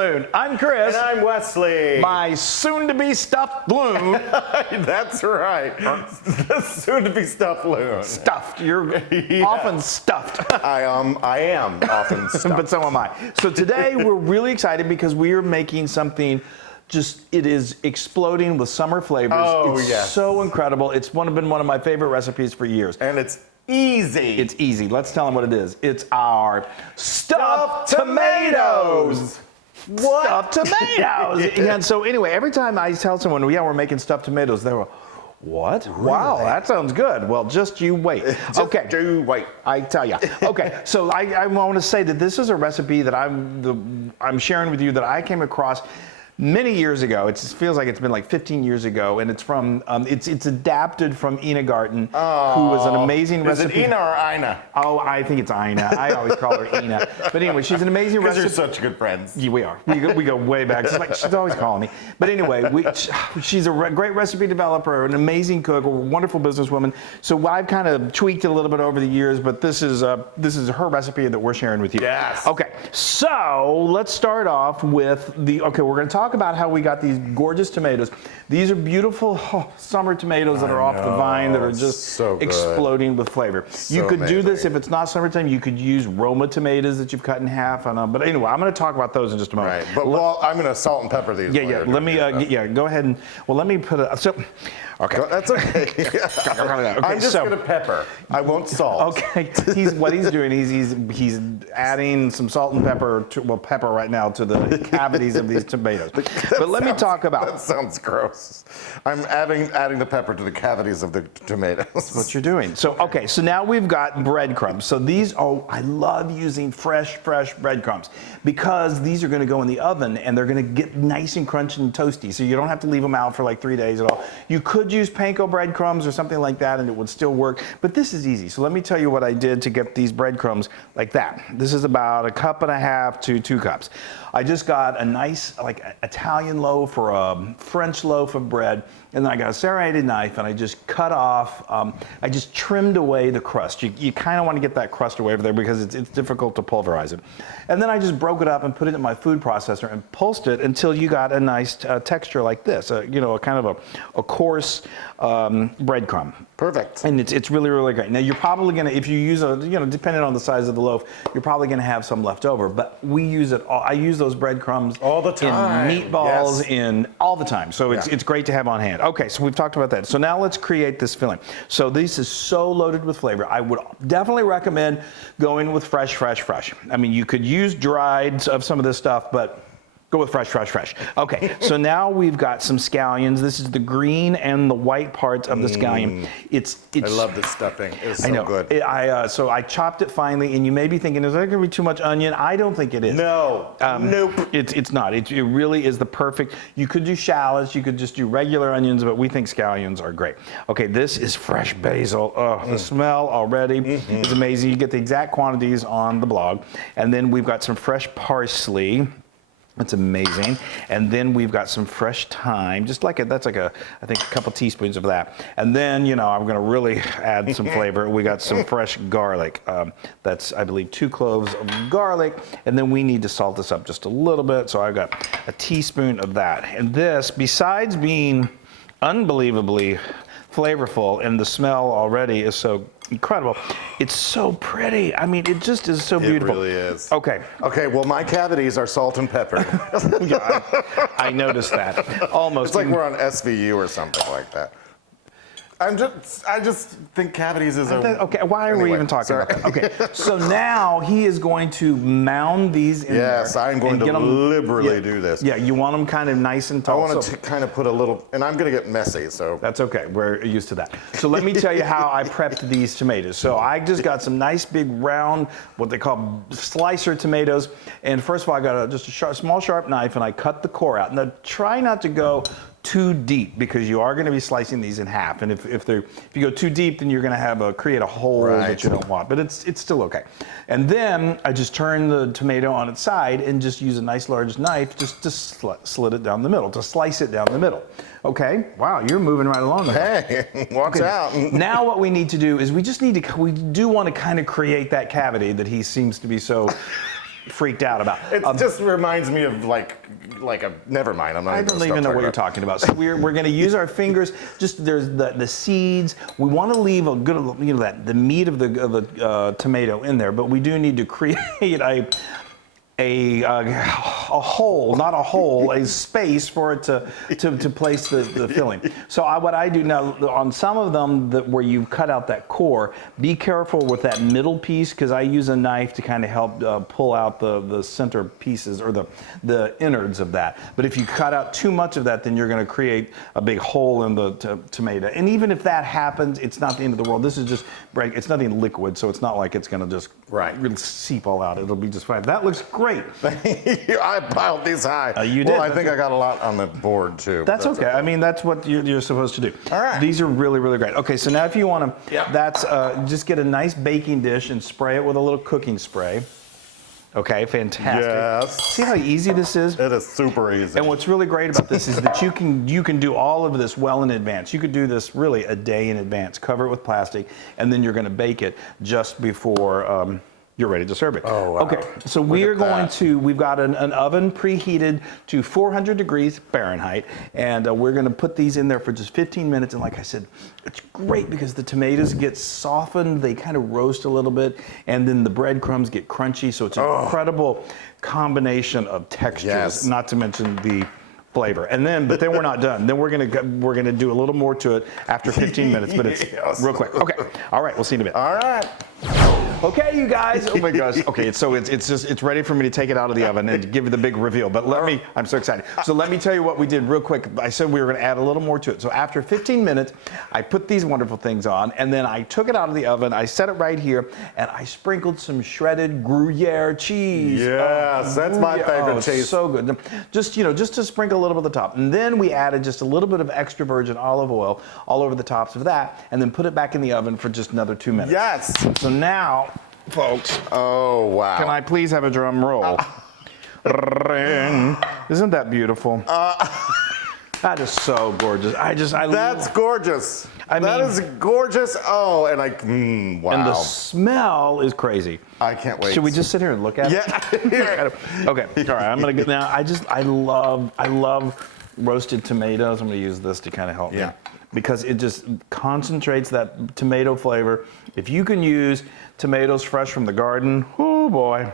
Loon. I'm Chris. And I'm Wesley. My soon-to-be stuffed Loon. That's right. The soon-to-be stuffed Loon. Stuffed. You're often stuffed. I am often stuffed. But so am I. So today we're really excited because we are making something it is exploding with summer flavors. Oh, it's yes. so incredible. It's been one of my favorite recipes for years. And it's easy. It's easy. Let's tell them what it is. It's our stuffed tomatoes. What? Stuffed tomatoes. And so anyway, every time I tell someone, yeah, we're making stuffed tomatoes, they go, what? Really? Wow, that sounds good. Well, just you wait. Okay. Do wait. I tell you. Okay, so I want to say that this is a recipe that I'm sharing with you that I came across many years ago. It feels like it's been like 15 years ago, and it's from it's adapted from Ina Garten, who was an amazing recipe. Is it Ina or Ina? Oh, I think it's Ina. I always call her Ina. But anyway, she's an amazing recipe. Because you're such good friends. Yeah, we are. We go way back. She's always calling me. But anyway, she's a great recipe developer, an amazing cook, a wonderful businesswoman. So I've kind of tweaked it a little bit over the years, but this is her recipe that we're sharing with you. Yes. Okay, so let's start off with we're going to talk about how we got these gorgeous tomatoes. These are beautiful summer tomatoes that are off the vine that are just so exploding with flavor. You could do this amazing. if it's not summertime. You could use Roma tomatoes that you've cut in half. But anyway, I'm going to talk about those in just a moment. Right. But I'm going to salt and pepper these. Yeah. Let me. Go ahead and let me put it. So. Okay. That's okay. I'm just going to pepper. I won't salt. Okay. What he's doing. He's adding some salt and pepper. Pepper right now to the cavities of these tomatoes. But let me talk about. That sounds gross. I'm adding the pepper to the cavities of the tomatoes. That's what you're doing. So okay. So now we've got breadcrumbs. So these I love using fresh breadcrumbs because these are going to go in the oven and they're going to get nice and crunchy and toasty. So you don't have to leave them out for like 3 days at all. You could use panko breadcrumbs or something like that and it would still work, but this is easy. So let me tell you what I did to get these breadcrumbs like that. This is about 1.5 cups to 2 cups. I just got a nice Italian loaf or a French loaf of bread, and then I got a serrated knife and I just cut off, I just trimmed away the crust. You kind of want to get that crust away over there because it's difficult to pulverize it. And then I just broke it up and put it in my food processor and pulsed it until you got a nice texture like this, a kind of a coarse breadcrumb. Perfect. And it's really, really great. Now you're probably gonna, if you use depending on the size of the loaf, you're probably gonna have some left over. But we use it all. I use those breadcrumbs all the time. In meatballs, yes. in all the time. So it's great to have on hand. Okay, so we've talked about that. So now let's create this filling. So this is so loaded with flavor. I would definitely recommend going with fresh. I mean, you could use dried of some of this stuff, but go with fresh. Okay, so now we've got some scallions. This is the green and the white parts of the scallion. I love this stuffing. It's so good. So I chopped it finely, and you may be thinking, is that going to be too much onion? I don't think it is. No. Nope. It's not. It really is the perfect. You could do shallots. You could just do regular onions, but we think scallions are great. Okay, this is fresh basil. Oh, the smell already is amazing. You get the exact quantities on the blog. And then we've got some fresh parsley. That's amazing. And then we've got some fresh thyme, I think a couple teaspoons of that. And then, I'm gonna really add some flavor. We got some fresh garlic. That's, I believe, 2 cloves of garlic. And then we need to salt this up just a little bit. So I've got a teaspoon of that. And this, besides being unbelievably flavorful and the smell already is so incredible, it's so pretty. I mean, it just is so beautiful. It really is. Okay, well, my cavities are salt and pepper. Yeah, I noticed that. Almost. It's like we're on SVU or something like that. I just think cavities is okay, why are we even talking about that? Okay, so now he is going to mound these in there. Yes, I'm going to liberally do this. Yeah, you want them kind of nice and tall. I want to kind of put a little, and I'm going to get messy, so. That's okay, we're used to that. So let me tell you how I prepped these tomatoes. So I just got some nice big round, what they call slicer tomatoes. And first of all, I got just a small sharp knife and I cut the core out. Now try not to go too deep because you are going to be slicing these in half, and if you go too deep, then you're going to create a hole that you don't want. But it's still okay. And then I just turn the tomato on its side and just use a nice large knife just to slit it down the middle, to slice it down the middle. Okay. Wow, you're moving right along there. Hey, watch out. Now what we need to do is we do want to kind of create that cavity that he seems to be so freaked out about. It just reminds me of like a. Never mind. I'm not. I don't even know what you're talking about. So we're going to use our fingers. Just there's the seeds. We want to leave a good, that the meat of the tomato in there, but we do need to create a hole, not a hole, a space for it to place the filling. So what I do now, on some of them where you cut out that core, be careful with that middle piece, because I use a knife to kind of help pull out the center pieces or the innards of that. But if you cut out too much of that, then you're going to create a big hole in the tomato. And even if that happens, it's not the end of the world. This is just it's nothing liquid, so it's not like it's going to just really seep all out. It'll be just fine. That looks great. I piled these high. You did. Well, I think I got a lot on the board too. That's okay. I mean, that's what you're supposed to do. All right. These are really, really great. Okay, so now if you want to, that's just get a nice baking dish and spray it with a little cooking spray. Okay, fantastic. Yes. See how easy this is? It is super easy. And what's really great about this is that you can do all of this well in advance. You could do this really a day in advance. Cover it with plastic, and then you're going to bake it just before you're ready to serve it. Oh, wow. Okay, so we've got an oven preheated to 400 degrees Fahrenheit, and we're going to put these in there for just 15 minutes. And like I said, it's great because the tomatoes get softened, they kind of roast a little bit, and then the breadcrumbs get crunchy. So it's an incredible combination of textures, not to mention the flavor. And then, but then we're not done. Then we're gonna do a little more to it after 15 minutes, but it's real quick. Okay. All right, we'll see you in a bit. All right. Okay, you guys. Oh my gosh. Okay, it's ready for me to take it out of the oven and give you the big reveal. But I'm so excited. So let me tell you what we did real quick. I said we were going to add a little more to it. So after 15 minutes, I put these wonderful things on, and then I took it out of the oven. I set it right here, and I sprinkled some shredded Gruyere cheese. Yes, that's my favorite cheese. So good. Just to sprinkle a little bit at the top, and then we added just a little bit of extra virgin olive oil all over the tops of that, and then put it back in the oven for just another 2 minutes. Yes. So now, folks. Oh, wow. Can I please have a drum roll? Ring. Isn't that beautiful? That is so gorgeous. That's gorgeous. That is gorgeous. Oh, and wow. And the smell is crazy. I can't wait. Should we just sit here and look at it? Yeah. Okay. All right. I'm gonna get now. I love roasted tomatoes. I'm gonna use this to kind of help me. Because it just concentrates that tomato flavor. If you can use tomatoes fresh from the garden, oh boy.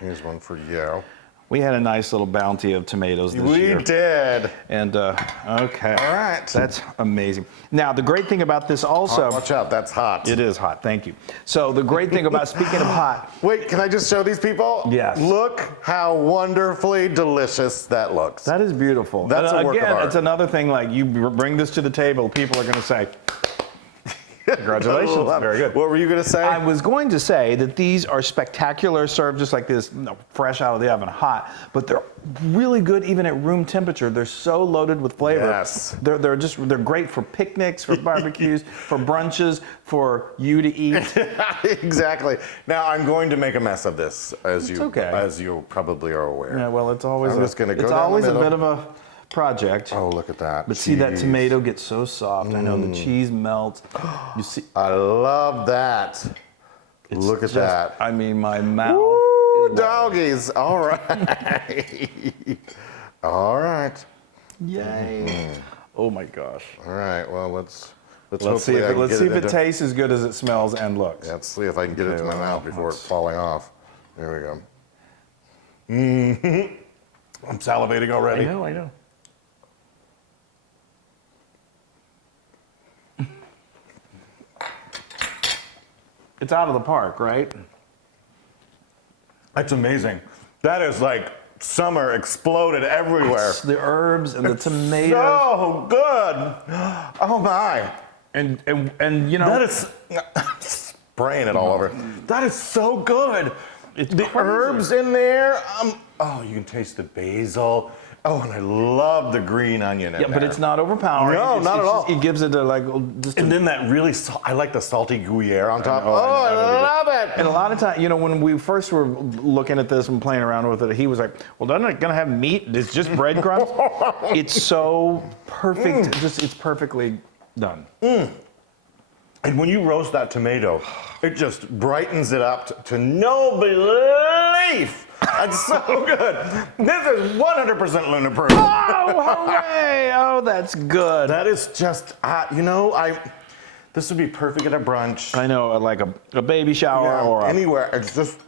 Here's one for you. We had a nice little bounty of tomatoes this year. We did. And, okay. All right. That's amazing. Now, the great thing about this also... Oh, watch out, that's hot. It is hot, thank you. So the great thing about, speaking of hot... Wait, can I just show these people? Yes. Look how wonderfully delicious that looks. That is beautiful. That's a work of art. It's another thing, like, you bring this to the table, people are going to say... Congratulations. Very good. What were you going to say? I was going to say that these are spectacular, served just like this, fresh out of the oven, hot, but they're really good even at room temperature. They're so loaded with flavor. Yes. They're great for picnics, for barbecues, for brunches, for you to eat. Exactly. Now I'm going to make a mess of this, as you probably are aware. Yeah, well, it's always I'm just going to go it's down always the middle. a bit of a project. Oh, look at that. But see, that tomato gets so soft. I know the cheese melts. You see, I love that. Look at that. I mean, my mouth. Woo, doggies. All right. All right. Yay. Oh my gosh. All right. Well, let's see if it tastes as good as it smells and looks. Let's see if I can get it to my mouth before it's falling off. There we go. I'm salivating already. I know. It's out of the park, right? That's amazing. That is like summer exploded everywhere. It's the herbs and the tomatoes. So good. Oh my. And you know. That is spraying it all over. That is so good. It's the crazy. herbs in there. Oh, you can taste the basil. Oh, and I love the green onion in there. But it's not overpowering. No, not at all. It gives it then that really, I like the salty Gruyere on top. I love it. And a lot of times, when we first were looking at this and playing around with it, he was like, well, doesn't it gonna have meat? It's just breadcrumbs. It's so perfect. It's perfectly done. And when you roast that tomato, it just brightens it up to no belief. beef. It's so good. This is 100% Loon approved. Oh, hooray! Oh, that's good. That is just, this would be perfect at a brunch. I know, like a baby shower or anywhere. It's just,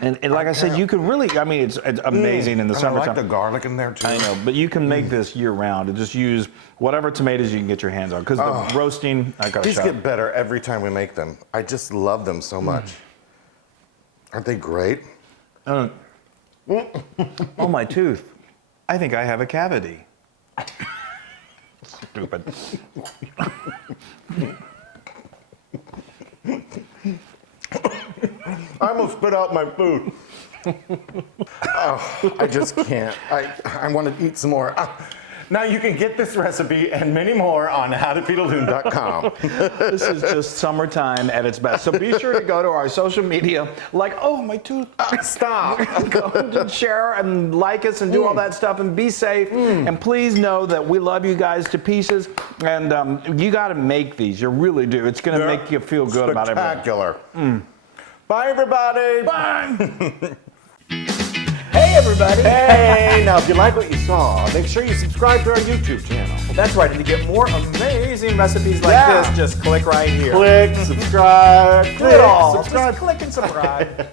And like I said, you could really, I mean, it's amazing in the and summertime. I like the garlic in there too. I know, but you can make this year round and just use whatever tomatoes you can get your hands on. Because the roasting, I got to These get better every time we make them. I just love them so much. Aren't they great? Oh, my tooth. I think I have a cavity. Stupid. I almost spit out my food. I just can't. I want to eat some more. Now you can get this recipe and many more on howtofeedaloon.com. This is just summertime at its best. So be sure to go to our social media, like, oh, my tooth. Stop. Go and share and like us and do all that stuff and be safe. And please know that we love you guys to pieces. And you got to make these. You really do. It's going to make you feel good about everything. Spectacular. Bye, everybody. Bye. Hey, everybody. Hey, now if you like what you saw, make sure you subscribe to our YouTube channel. That's right. And to get more amazing recipes like this, just click right here. Click, subscribe, Do it all. subscribe. Just click and subscribe.